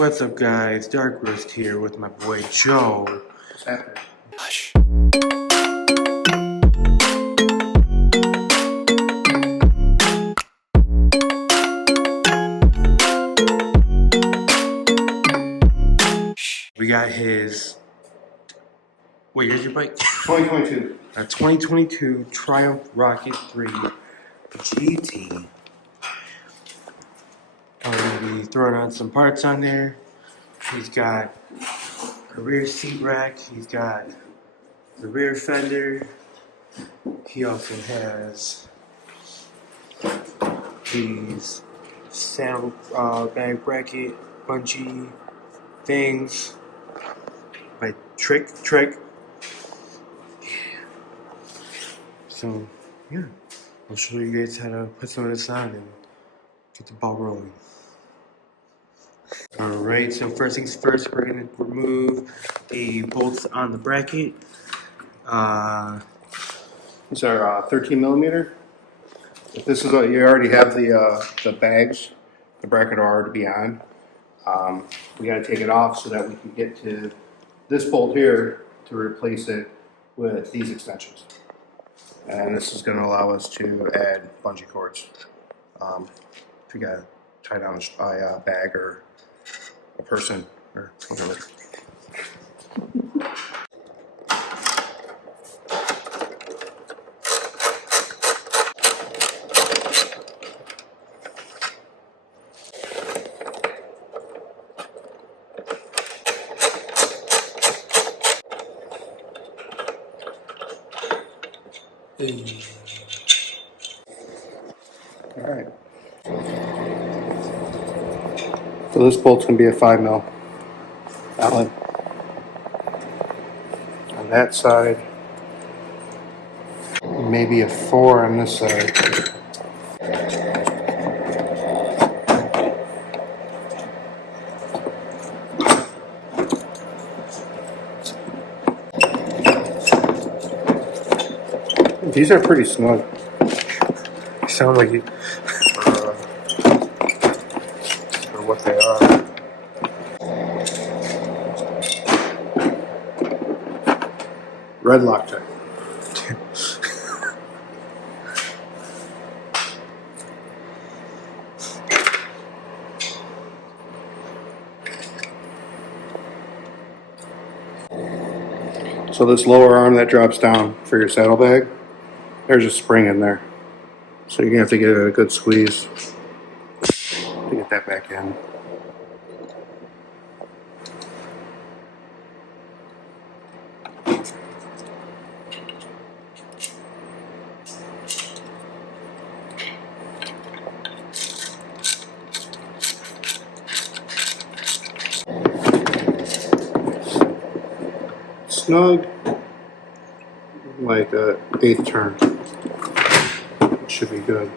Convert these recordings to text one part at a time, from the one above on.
What's up, guys? Dark Roast here with my boy Joe. What's happening? Hush. We got his. What year's your bike? 2022. A 2022 Triumph Rocket 3 GT. I'm gonna be throwing on some parts on there. He's got a rear seat rack. He's got the rear fender. He also has these saddle bag bracket bungee things by TRIK. So yeah, I'll show you guys how to put some of this on and get the ball rolling. Alright, so first things first, we're going to remove the bolts on the bracket. These are 13 millimeter. If this is you already have the bags, the bracket will already be on. We got to take it off so that we can get to this bolt here to replace it with these extensions. And this is going to allow us to add bungee cords. If you got to tie down a bag or a person or whatever. All right. So this bolt's going to be a 5 mil Allen. On that side, maybe a 4 on this side. These are pretty snug. Sound like it. For what they are. Red Loctite. So this lower arm that drops down for your saddlebag, there's a spring in there. So you're going to have to give it a good squeeze to get that back in. Snug, like a 8th turn. Should be good.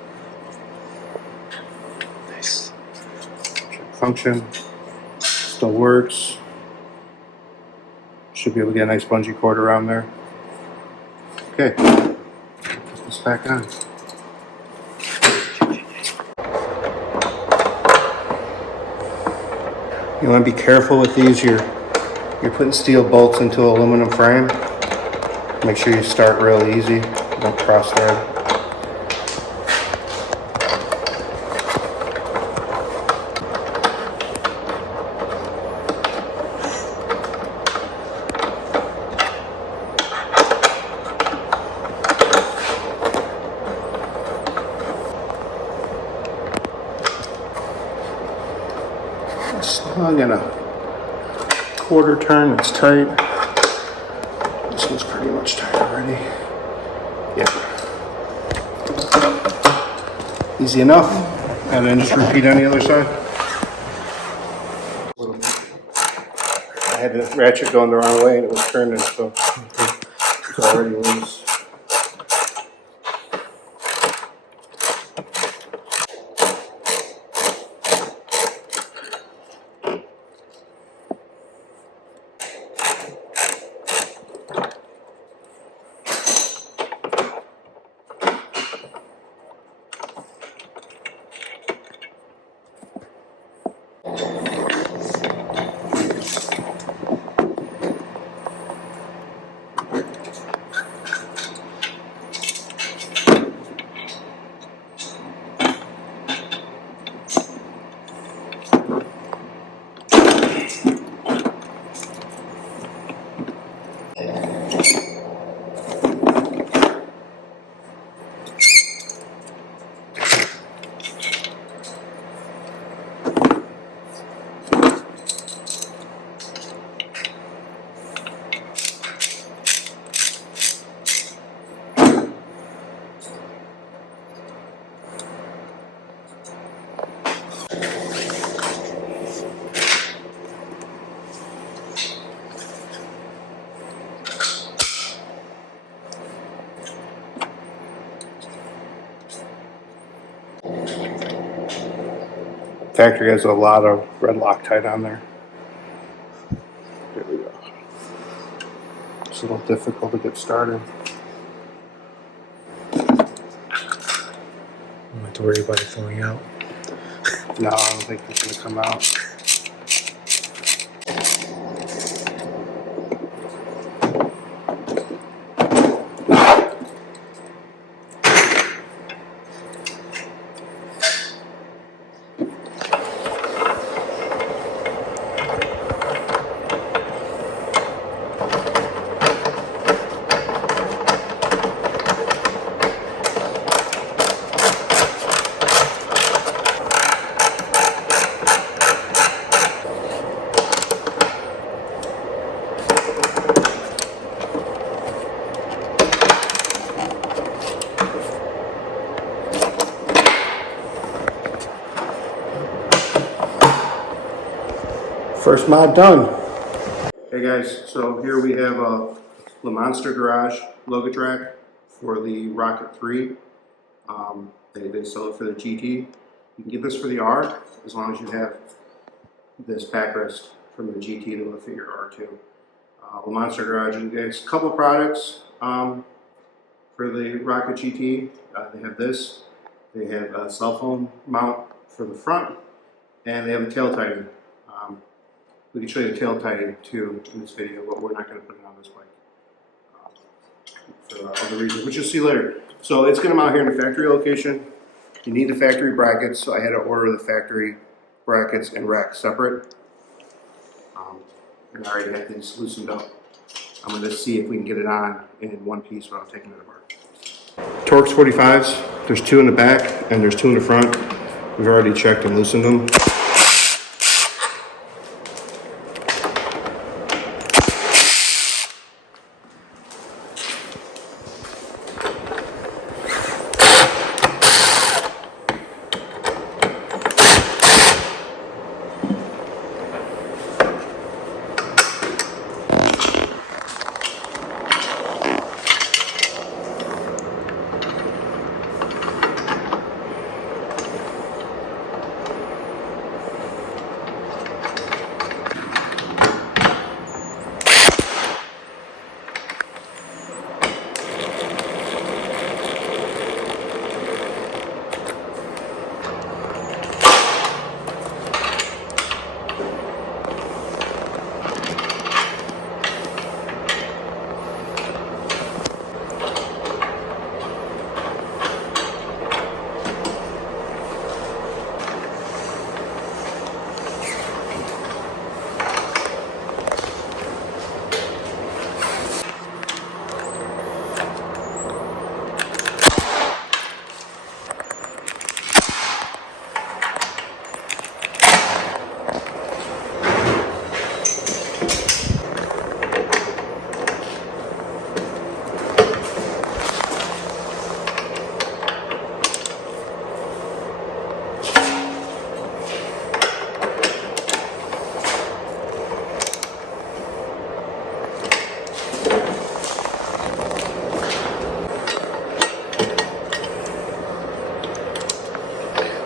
Nice. Should function. Still works. Should be able to get a nice bungee cord around there. Okay. Put this back on. You want to be careful with these. You're putting steel bolts into an aluminum frame. Make sure you start real easy. Don't cross thread. Snug in a 1/4 turn, it's tight. This one's pretty much tight already. Yeah. Easy enough. And then just repeat on the other side. I had the ratchet going the wrong way and it was turning, so it's already loose. factory has a lot of red Loctite on there. There we go. It's a little difficult to get started. I don't have to worry about it falling out. No, I don't think it's going to come out. First mod done. Hey guys, so here we have a Lamonster garage luggage rack for the Rocket 3. They sell it for the GT. You can get this for the R as long as you have this backrest from the GT to the figure R2. Lamonster garage, you get a couple of products for the Rocket GT. They have this. They have a cell phone mount for the front, and they have a tail tighten. We can show you the tail tighten too in this video, but we're not going to put it on this bike for other reasons, which you'll see later. So it's going to mount here in the factory location. You need the factory brackets, so I had to order the factory brackets and rack separate. And I already had these loosened up. I'm going to see if we can get it on in one piece without taking it apart. Torx 45s, there's 2 in the back and there's 2 in the front. We've already checked and loosened them.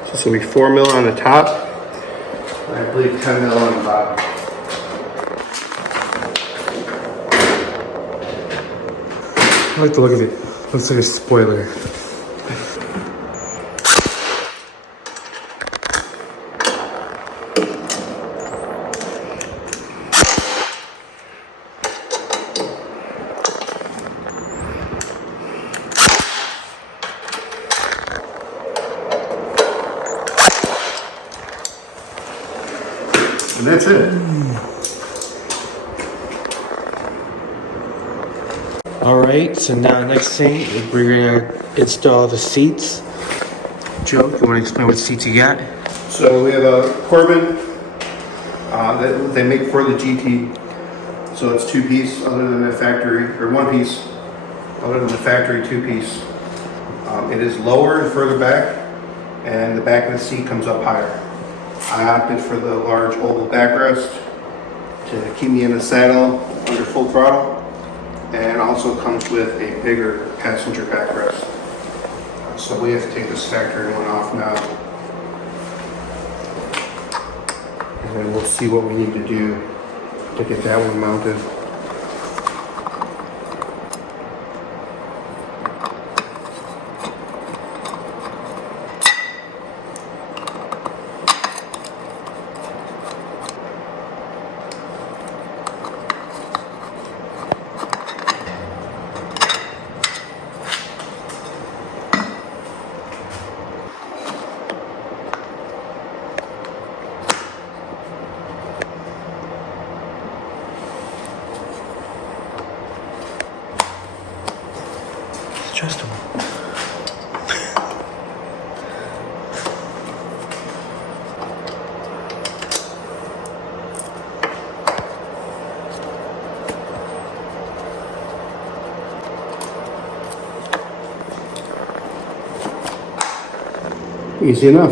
This will be 4 mil on the top, and I believe 10 mil on the bottom. I like the look of it. Looks like a spoiler. And that's it. Alright, so now next thing, we're gonna install the seats. Joe, you wanna explain what seats you got? So we have a Corbin that they make for the GT. So it's 2-piece other than the factory, or 1-piece other than the factory 2-piece. It is lower and further back, and the back of the seat comes up higher. I opted for the large oval backrest to keep me in the saddle under full throttle, and also comes with a bigger passenger backrest. So we have to take this factory one off now. And then we'll see what we need to do to get that one mounted. Trust him. Easy enough.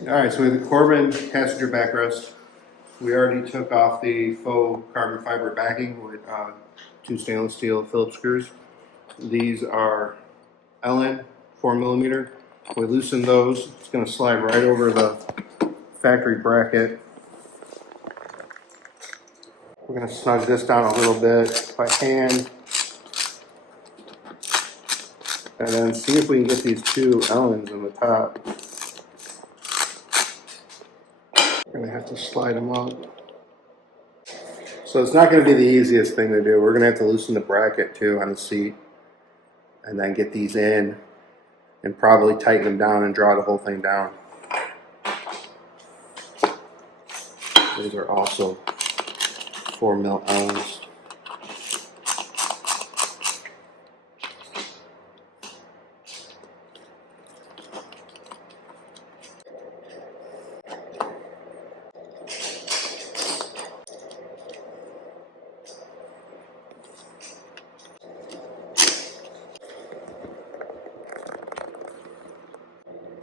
All right, so we have the Corbin passenger backrest. We already took off the faux carbon fiber backing with 2 stainless steel Phillips screws. These are Allen 4mm. We loosen those. It's going to slide right over the factory bracket. We're going to snug this down a little bit by hand. And then see if we can get these 2 Allens in the top. We're going to have to slide them up. So it's not going to be the easiest thing to do. We're going to have to loosen the bracket too on the seat. And then get these in and probably tighten them down and draw the whole thing down. These are also 4mm Allens.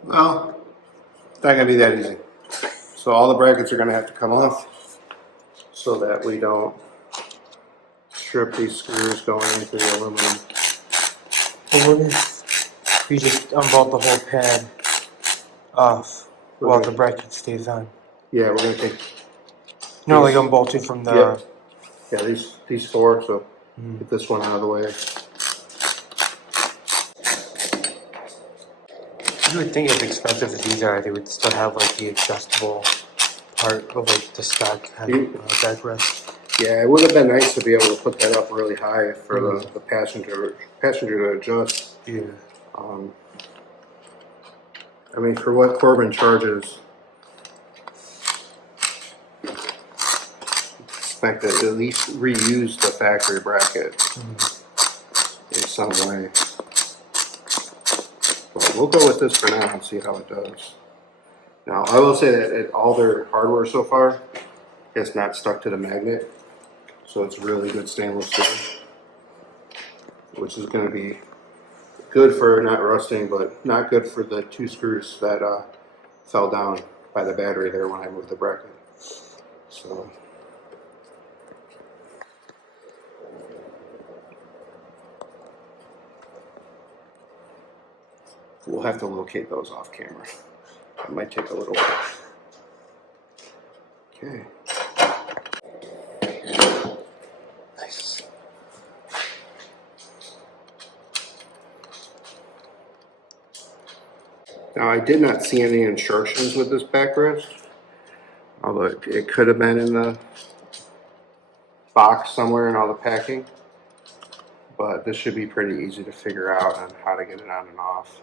Well, it's not going to be that easy. So all the brackets are going to have to come off so that we don't strip these screws going into the aluminum. But what if we just unbolt the whole pad off while the bracket stays on? Yeah, we're going to take... No, like unbolting from the... Yep. Yeah, these 4, so get this one out of the way. You would think as expensive as these are, they would still have like the adjustable part of like the stock backrest. Yeah, it would have been nice to be able to put that up really high for the passenger to adjust. Yeah. I mean, for what Corbin charges, expect to at least reuse the factory bracket in some way. But we'll go with this for now and see how it does. Now, I will say that all their hardware so far is not stuck to the magnet, so it's really good stainless steel, which is going to be good for not rusting, but not good for the 2 screws that fell down by the battery there when I moved the bracket. So we'll have to locate those off camera. It might take a little while. Okay. Nice. Now, I did not see any instructions with this backrest, although it could have been in the box somewhere in all the packing, but this should be pretty easy to figure out on how to get it on and off.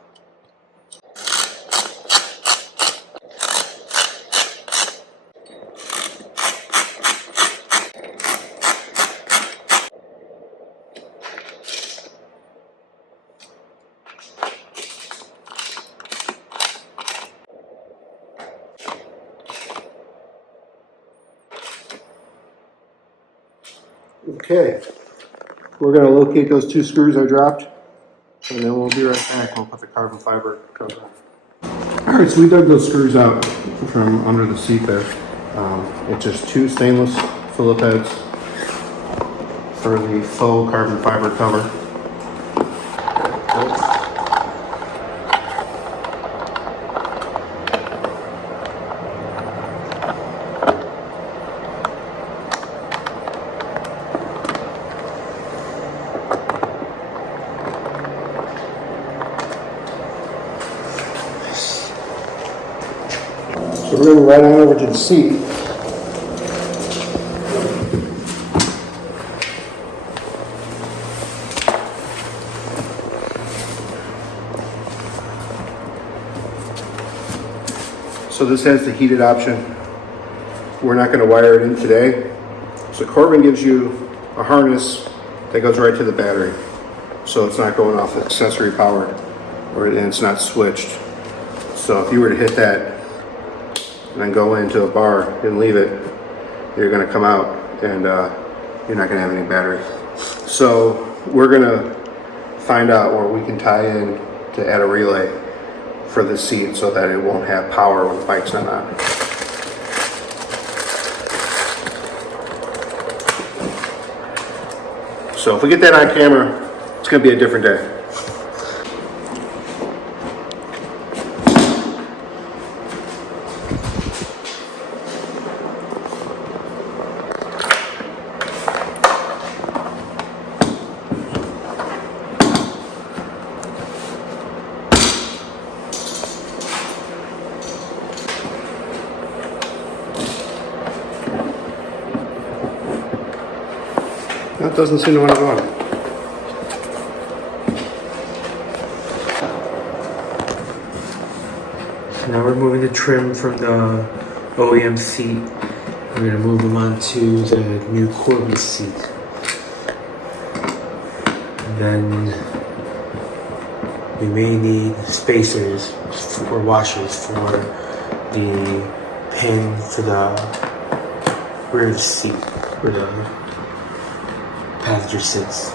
Okay, we're going to locate those 2 screws I dropped, and then we'll be right back. We'll put the carbon fiber cover on. Alright, so we dug those screws out from under the seat there. It's just 2 stainless Phillip heads for the faux carbon fiber cover. bring you right on over to the seat. So this has the heated option. We're not going to wire it in today. So Corbin gives you a harness that goes right to the battery. So it's not going off accessory power, and it's not switched. So if you were to hit that and then go into a bar and leave it, you're going to come out and you're not going to have any battery. So we're going to find out where we can tie in to add a relay for the seat so that it won't have power when the bike's not on. So if we get that on camera, it's going to be a different day. That doesn't seem to want to go on. So now we're moving the trim from the OEM seat. We're gonna move them onto the new Corbin seat. And then we may need spacers or washers for the pin for the rear seat where the passenger sits.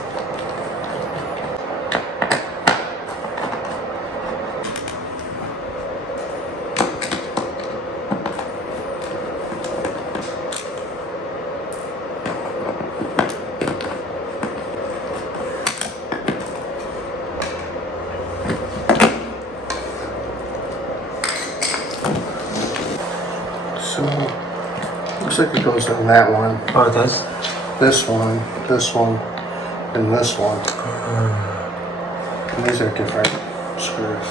So, looks like it goes on that one. Oh, it does? This one, and this one. And these are different screws.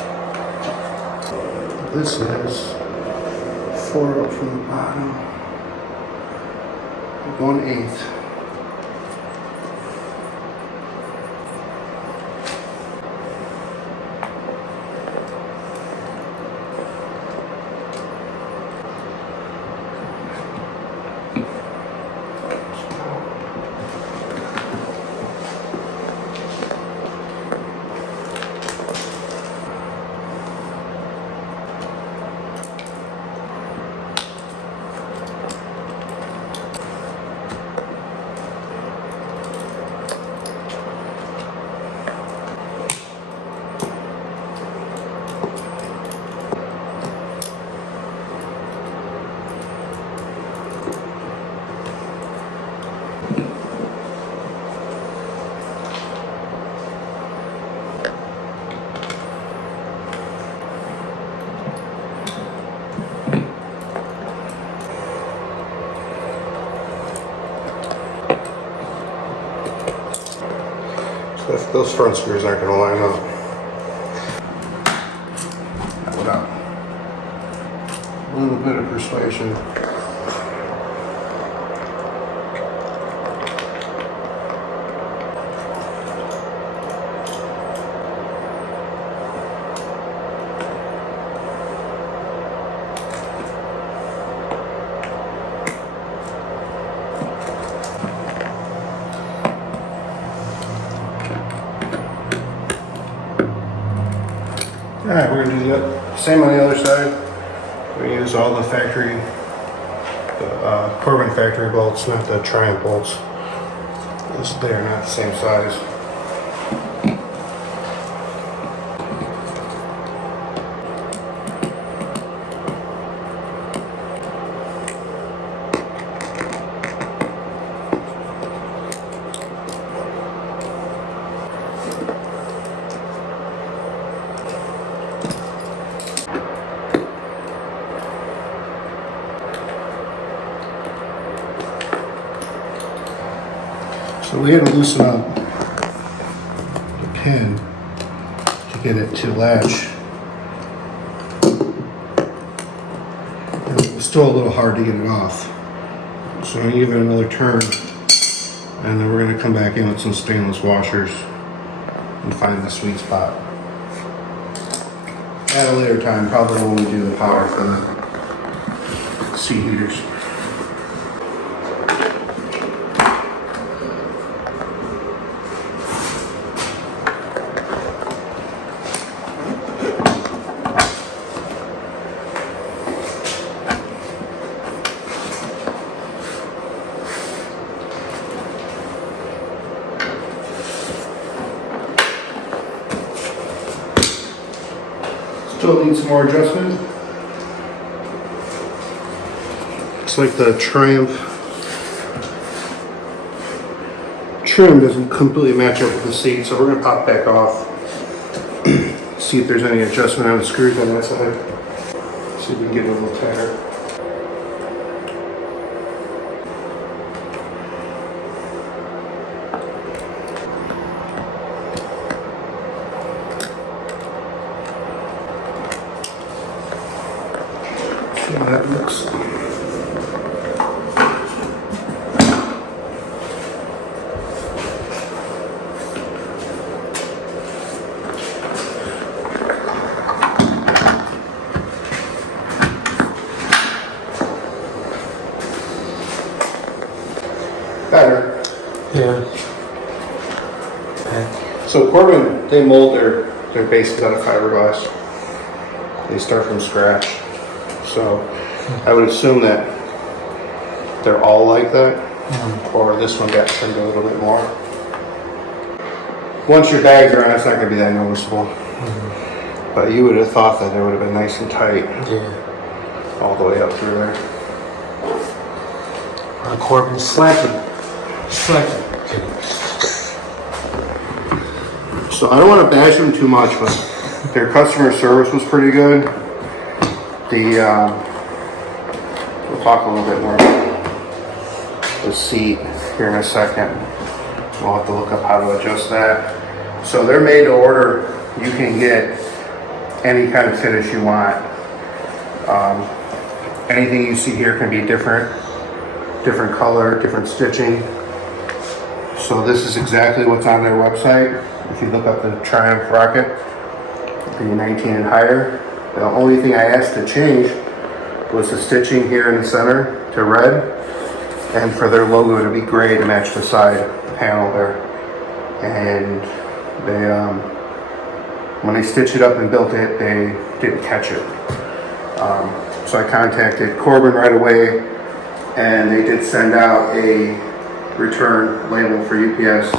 This is 4 up from the bottom. 1/8. Those front screws aren't going to line up. Without a little bit of persuasion. Alright, we're going to do the same on the other side. We use all the factory, Corbin factory bolts, not the Triumph bolts. They are not the same size. So we had to loosen up the pin to get it to latch. And it was still a little hard to get it off. So I'm gonna give it another turn, and then we're gonna come back in with some stainless washers and find the sweet spot. At a later time, probably when we do the power for the seat heaters. Still needs some more adjustment. It's like the Triumph trim doesn't completely match up with the seat, so we're going to pop back off. See if there's any adjustment on the screws on that side. See if we can get it a little tighter. See how that looks. Better. Yeah. So Corbin, they mold their bases out of fiberglass. They start from scratch. So I would assume that they're all like that, or this one got trimmed a little bit more. Once your bags are on, it's not going to be that noticeable. But you would have thought that it would have been nice and tight. Yeah. All the way up through there. Corbin slacking. So I don't want to bash them too much, but their customer service was pretty good. We'll talk a little bit more about the seat here in a second. We'll have to look up how to adjust that. So they're made to order. You can get any kind of finish you want. Anything you see here can be different color, different stitching. So this is exactly what's on their website. If you look up the Triumph Rocket, the 19 and higher, the only thing I asked to change was the stitching here in the center to red, and for their logo to be gray to match the side panel there. And they, when they stitched it up and built it, they didn't catch it. So I contacted Corbin right away, and they did send out a return label for UPS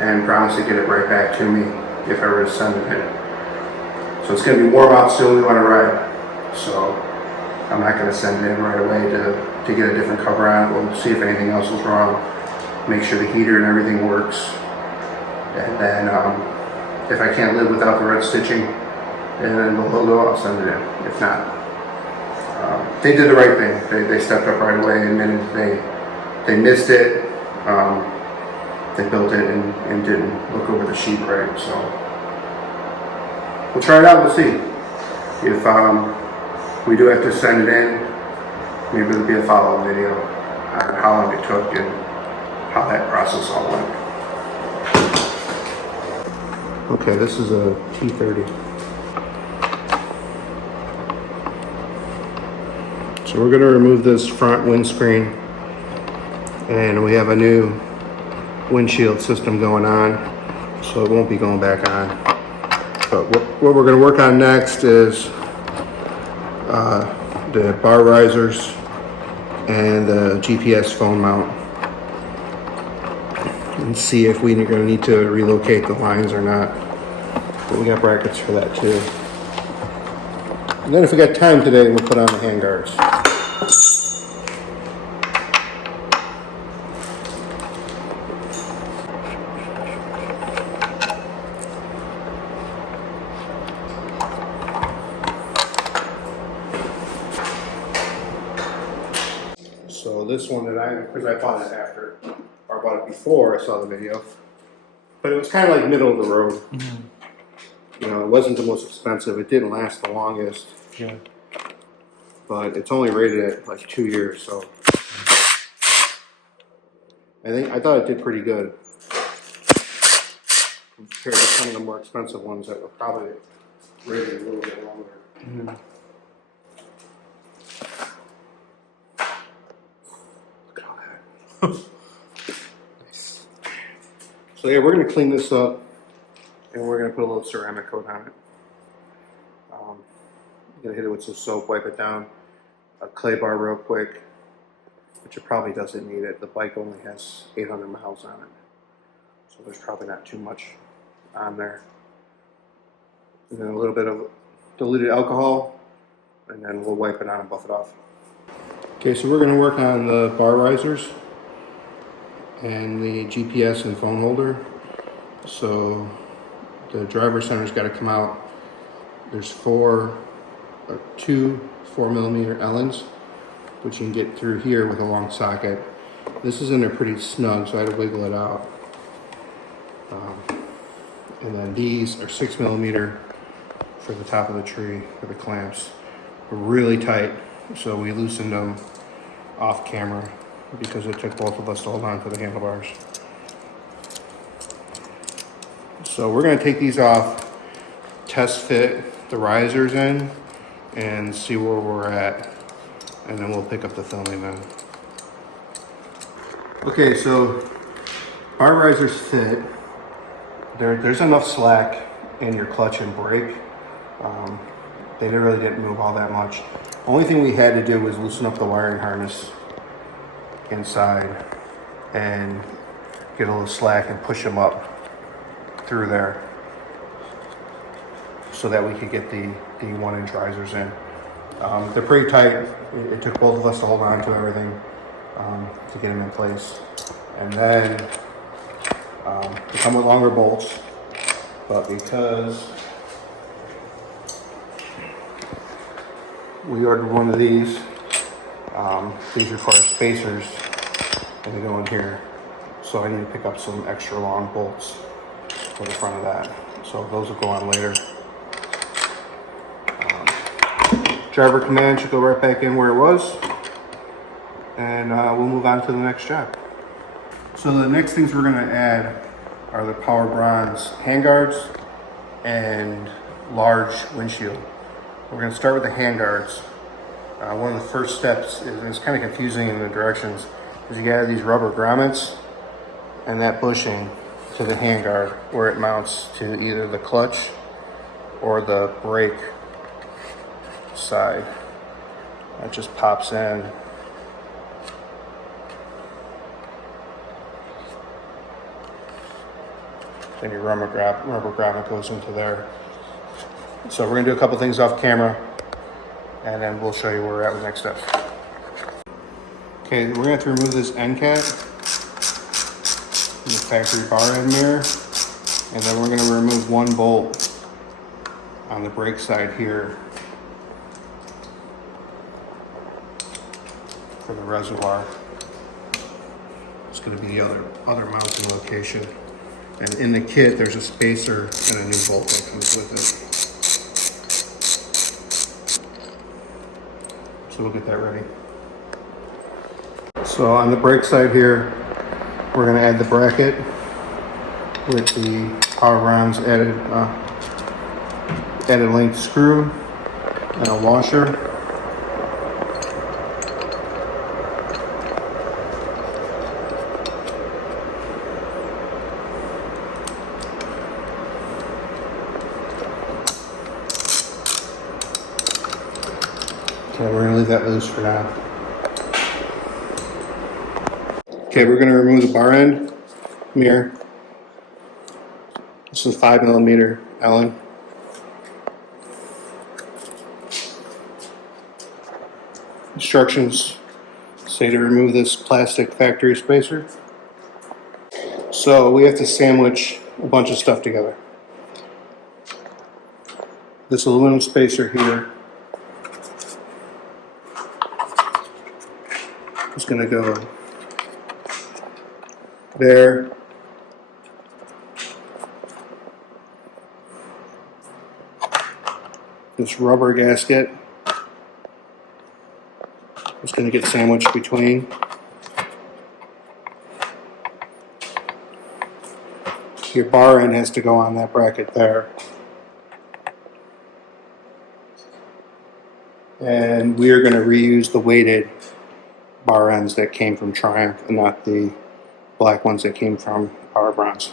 and promised to get it right back to me if I were to send it in. So it's going to be warm out soon. We want to ride, so I'm not going to send it in right away to get a different cover on it. We'll see if anything else is wrong, make sure the heater and everything works, and then if I can't live without the red stitching and then the logo, I'll send it in. If not, they did the right thing. They stepped up right away and admitted they missed it. They built it and didn't look over the sheet right, so we'll try it out. We'll see if we do have to send it in. Maybe there'll be a follow-up video on how long it took and how that process all went. Okay, this is a T30. So we're going to remove this front windscreen, and we have a new windshield system going on, so it won't be going back on. But what we're going to work on next is the bar risers and the GPS phone mount, and see if we're going to need to relocate the lines or not. But we got brackets for that too. And then if we got time today, we'll put on the hand guards. So this one because I bought it after, or bought it before I saw the video, but it was kind of like middle of the road. You know, it wasn't the most expensive. It didn't last the longest. Yeah. but it's only rated at like 2 years, so I thought it did pretty good compared to some of the more expensive ones that were probably rated a little bit longer. Mm-hmm. Look at all that. Nice. So yeah, we're gonna clean this up and we're gonna put a little ceramic coat on it. I'm gonna hit it with some soap, wipe it down, a clay bar real quick, which it probably doesn't need it. The bike only has 800 miles on it, so there's probably not too much on there. And then a little bit of diluted alcohol, and then we'll wipe it on and buff it off. Okay, so we're going to work on the bar risers and the GPS and phone holder. So the driver center's got to come out. There's two 4mm Allens, which you can get through here with a long socket. This is in there pretty snug, so I had to wiggle it out. And then these are 6mm for the top of the tree for the clamps. They're really tight, so we loosened them off camera because it took both of us to hold on to the handlebars. So we're going to take these off, test fit the risers in, and see where we're at, and then we'll pick up the filming then. Okay, so our risers fit. There's enough slack in your clutch and brake. They really didn't move all that much. Only thing we had to do was loosen up the wiring harness inside and get a little slack and push them up through there so that we could get the 1-inch risers in. They're pretty tight. It took both of us to hold on to everything to get them in place. And then they come with longer bolts, but because we ordered one of these require spacers and they go in here. So I need to pick up some extra long bolts for the front of that. So those will go on later. Driver command should go right back in where it was, and we'll move on to the next job. So the next things we're going to add are the Powerbronze handguards and large windshield. We're going to start with the handguards. One of the first steps is kind of confusing in the directions, is you got these rubber grommets and that bushing to the handguard where it mounts to either the clutch or the brake side. That just pops in. Then your rubber grommet goes into there. So we're gonna do a couple things off camera, and then we'll show you where we're at with next steps. Okay, we're gonna have to remove this end cap, the factory bar end mirror, and then we're gonna remove one bolt on the brake side here for the reservoir. It's gonna be the other mounting location. And in the kit, there's a spacer and a new bolt that comes with it. So we'll get that ready. So on the brake side here, we're going to add the bracket with the Powerbronze added length screw and a washer. Okay, we're going to leave that loose for now. Okay, we're going to remove the bar end mirror. This is a 5mm Allen. Instructions say to remove this plastic factory spacer. So we have to sandwich a bunch of stuff together. This aluminum spacer here is going to go there. This rubber gasket going to get sandwiched between. Your bar end has to go on that bracket there. And we are going to reuse the weighted bar ends that came from Triumph and not the black ones that came from Powerbronze.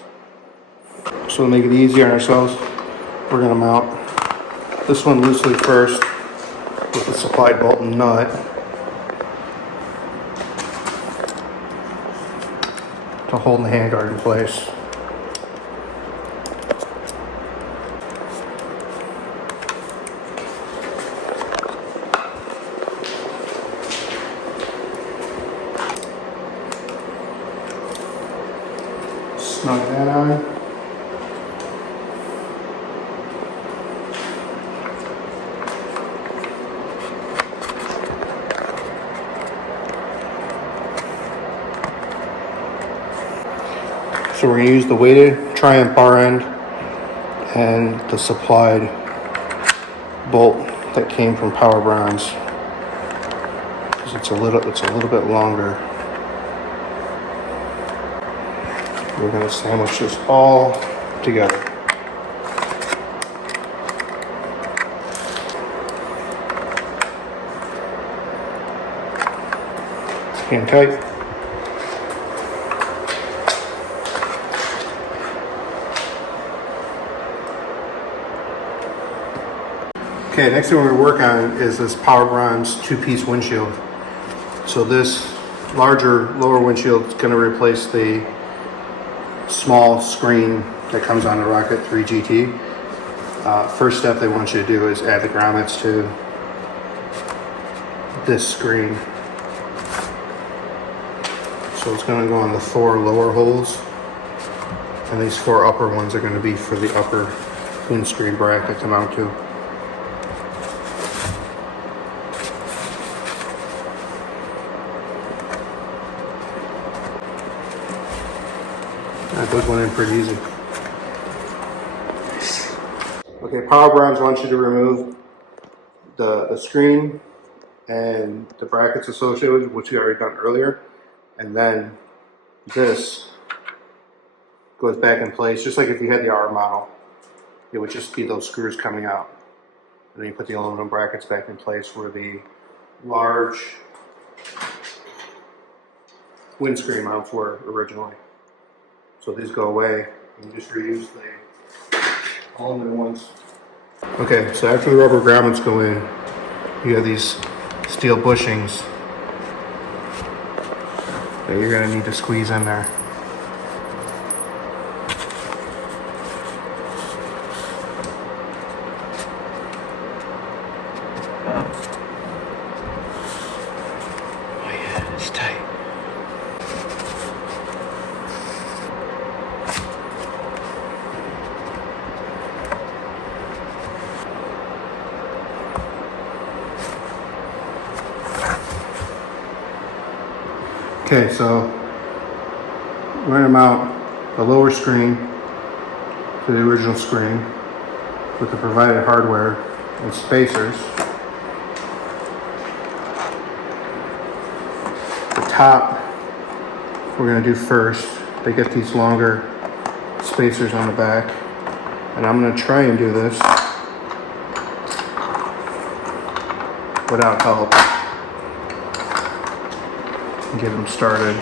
So to make it easier on ourselves, we're going to mount this one loosely first with the supplied bolt and nut. To hold the handguard in place. Snug that on. So we're going to use the weighted Triumph bar end and the supplied bolt that came from Powerbronze. Because it's a little bit longer. We're going to sandwich this all together. Hand tight. Okay, next thing we're going to work on is this Powerbronze two-piece windshield. So this larger lower windshield is going to replace the small screen that comes on the Rocket 3 GT. First step they want you to do is add the grommets to this screen. So it's going to go on the 4 lower holes, and these 4 upper ones are going to be for the upper windscreen bracket to mount to. Those went in pretty easy. Okay, Powerbronze wants you to remove the screen and the brackets associated with it, which we already done earlier, and then this goes back in place, just like if you had the R model. It would just be those screws coming out. And then you put the aluminum brackets back in place where the large windscreen mounts were originally. So these go away, and you just reuse the aluminum ones. Okay, so after the rubber grommets go in, you have these steel bushings that you're going to need to squeeze in there. Oh yeah, it's tight. Okay, so we're going to mount the lower screen to the original screen with the provided hardware and spacers. The top we're going to do first. They get these longer spacers on the back, and I'm going to try and do this without help. Get them started.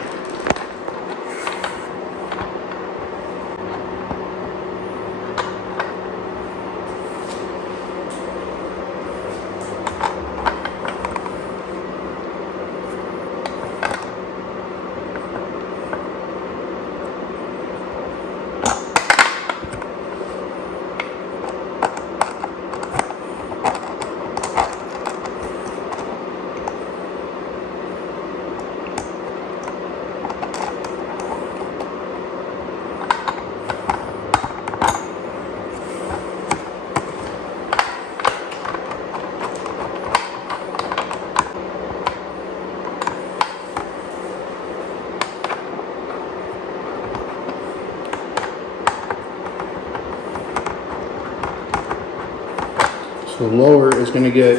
So lower is going to get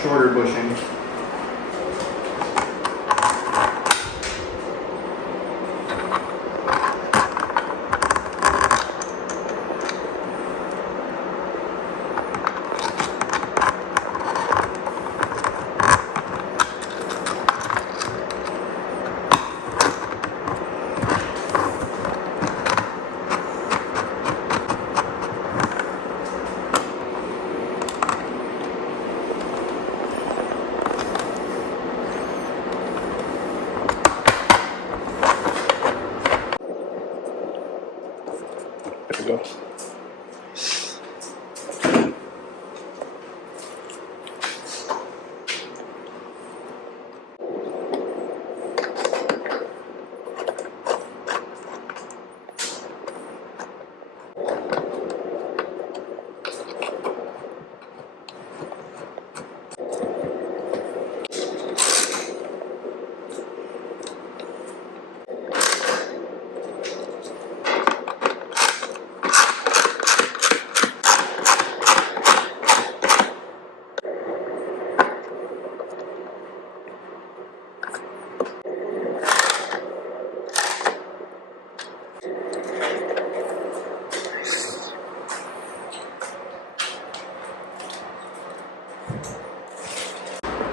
shorter bushings. go.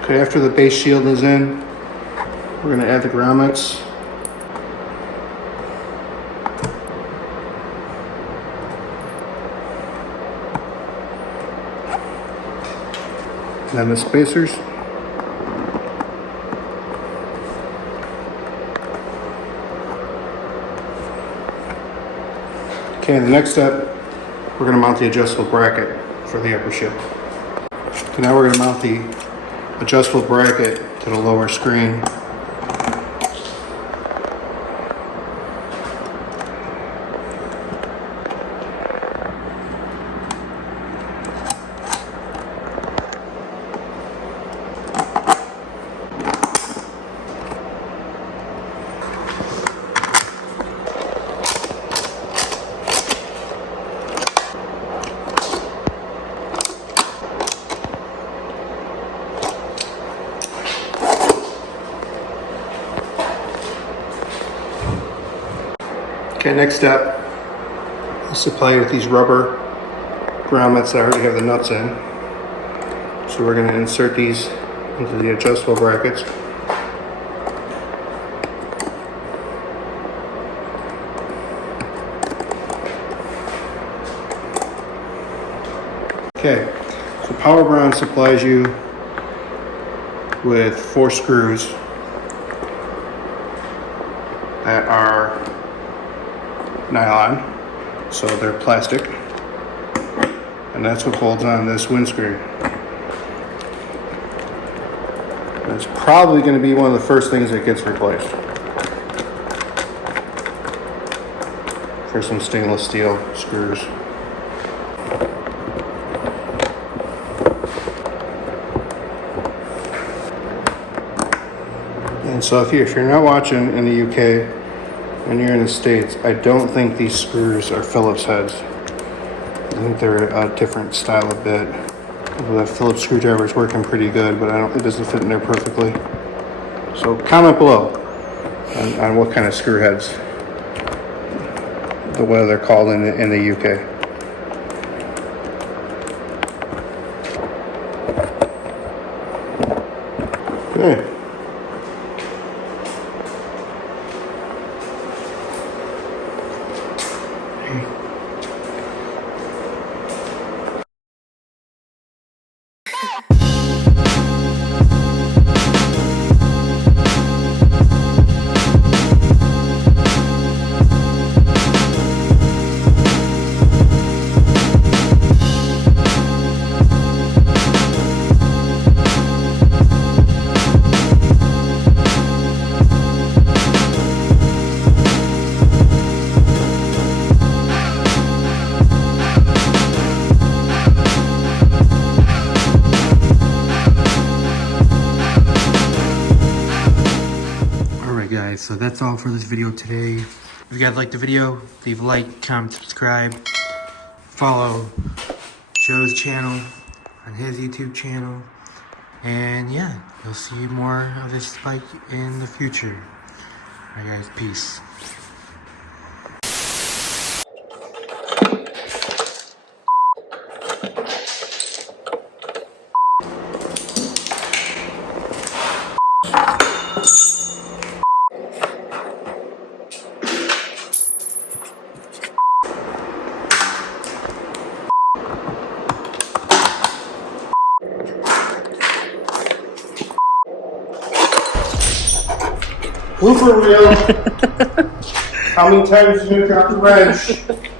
Okay, after the base shield is in, we're going to add the grommets. And then the spacers. Okay, the next step, we're going to mount the adjustable bracket for the upper shield. So now we're going to mount the adjustable bracket to the lower screen. Okay, next step is supply with these rubber grommets that already have the nuts in. So we're going to insert these into the adjustable brackets. Okay, so Powerbronze supplies you with 4 screws that are nylon, so they're plastic, and that's what holds on this windscreen. And it's probably going to be one of the first things that gets replaced for some stainless steel screws. And so if you're not watching in the UK, when you're in the States, I don't think these screws are Phillips heads. I think they're a different style of bit. The Phillips screwdriver is working pretty good, but it doesn't fit in there perfectly. So comment below on what kind of screw heads, what they're called in the UK. Okay. So that's all for this video today. If you guys liked the video, leave a like, comment, subscribe, follow Joe's channel on his YouTube channel, and yeah, you'll see more of this bike in the future. Alright guys, peace. Blooper reel. How many times are you gonna drop the wrench?